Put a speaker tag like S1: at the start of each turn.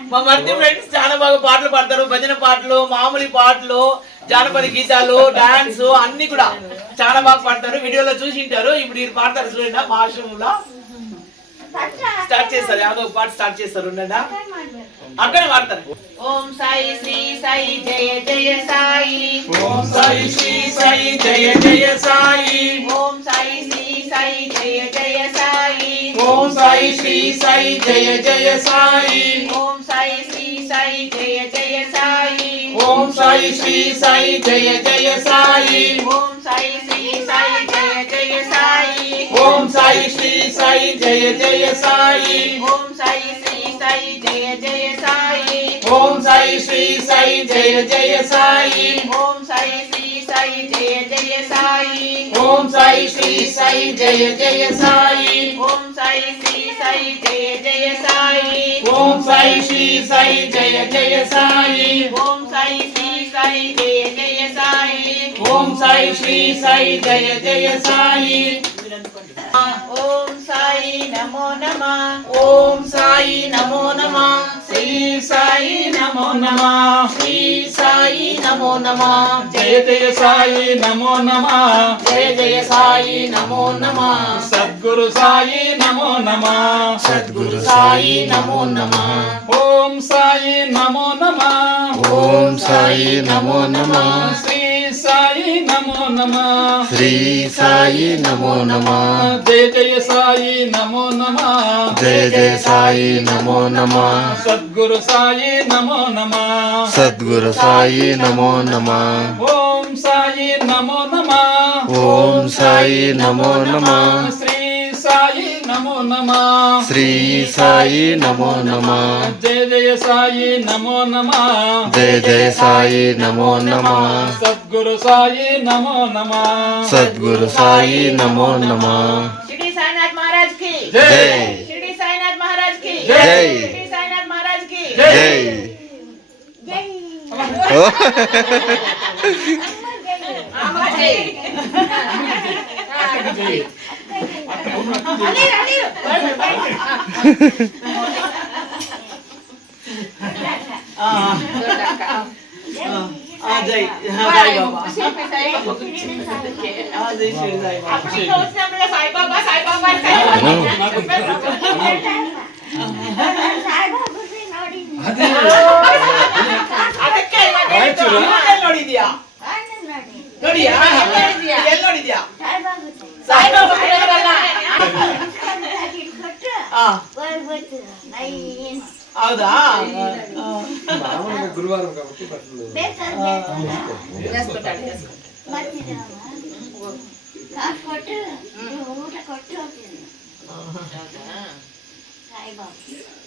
S1: మా మరిది ఫ్రెండ్స్ చాలా బాగా పాటలు పాడతారు, భజన పాటలు, మామూలు పాటలు, జానపద గీతాలు, డాన్స్ అన్ని కూడా చాలా బాగా పాడతారు. వీడియోలో చూసింటారు. ఇప్పుడు వీరు పాడతారు చూడండి. మా ఆశ్రమంలో స్టార్ట్ చేస్తారు, యాదో పాట స్టార్ట్ చేస్తారు. ఉండండి, అక్కడ పాడతారు. ఓం సాయి శ్రీ సాయి జయ జయ సాయి, ఓం సాయి శ్రీ సాయి జయ జయ సాయి, ఓం సాయి శ్రీ సాయి జయ జయ సాయి, ఓం సాయి శ్రీ సాయి జయ జయ సాయి, ఓం సాయి శ్రీ సాయి జయ జయ సాయి, ఓం సాయి శ్రీ సాయి జయ జయ సాయి, ఓం సాయి శ్రీ సాయి జయ జయ సాయి, ఓం సాయి శ్రీ సాయి జయ జయ సాయి, ఓం సాయి శ్రీ సాయి జయ జయ సాయి, ఓం సాయి శ్రీ సాయి జయ జయ సాయి, ఓం సాయి శ్రీ సాయి జయ జయ సాయి, ఓం సాయి శ్రీ సాయి జయ జయ సాయి, ఓం సాయి శ్రీ సాయి జయ జయ సాయి, ఓం సాయి శ్రీ సాయి జయ జయ సాయి, ఓం సాయి శ్రీ సాయి జయ జయ సాయి, ఓం సాయి శ్రీ సాయి జయ జయ సాయి. ఓం సాయి నమో నమః, ఓం సాయి నమో నమః, శ్రీ సాయి నమో నమః, శ్రీ సాయి నమో నమః, జయ జయ సాయి నమో నమః, జయ జయ సాయి నమో నమః, సద్గురు సాయి నమో నమః, సద్గురు సాయి నమో నమః, ఓం సాయి నమో నమః, ఓం సాయి నమో నమః, శ్రీ సాయి నమో నమః, శ్రీ సాయి నమో నమః, జయ జయ సాయి నమో నమః, జయ జయ సాయి నమో నమః, సద్గురు సాయి నమో నమః, సద్గురు సాయి నమో నమః, ఓం సాయి నమో నమః, ఓం సాయి నమో నమః, శ్రీ సాయి నమో నమః, శ్రీ సాయి నమో నమః, జయ జయ సాయి నమో నమః, జయ జయ సాయి నమో నమః, సద్గురు సాయి నమో నమః, సద్గురు సాయి నమో నమః. షిరిడి సాయినాథ్ మహారాజ్ కి జై, షిరిడి సాయినాథ్ మహారాజ్ కి జై, షిరిడి సాయినాథ్ మహారాజ్ కి జై జై. ನೋಡಿದ್ಯಾ ಎಲ್ಲಿ ನೋಡಿದ್ಯಾ? ಹೌದಾ? ಗುರುವಾರ ಊಟ ಕೊಟ್ಟು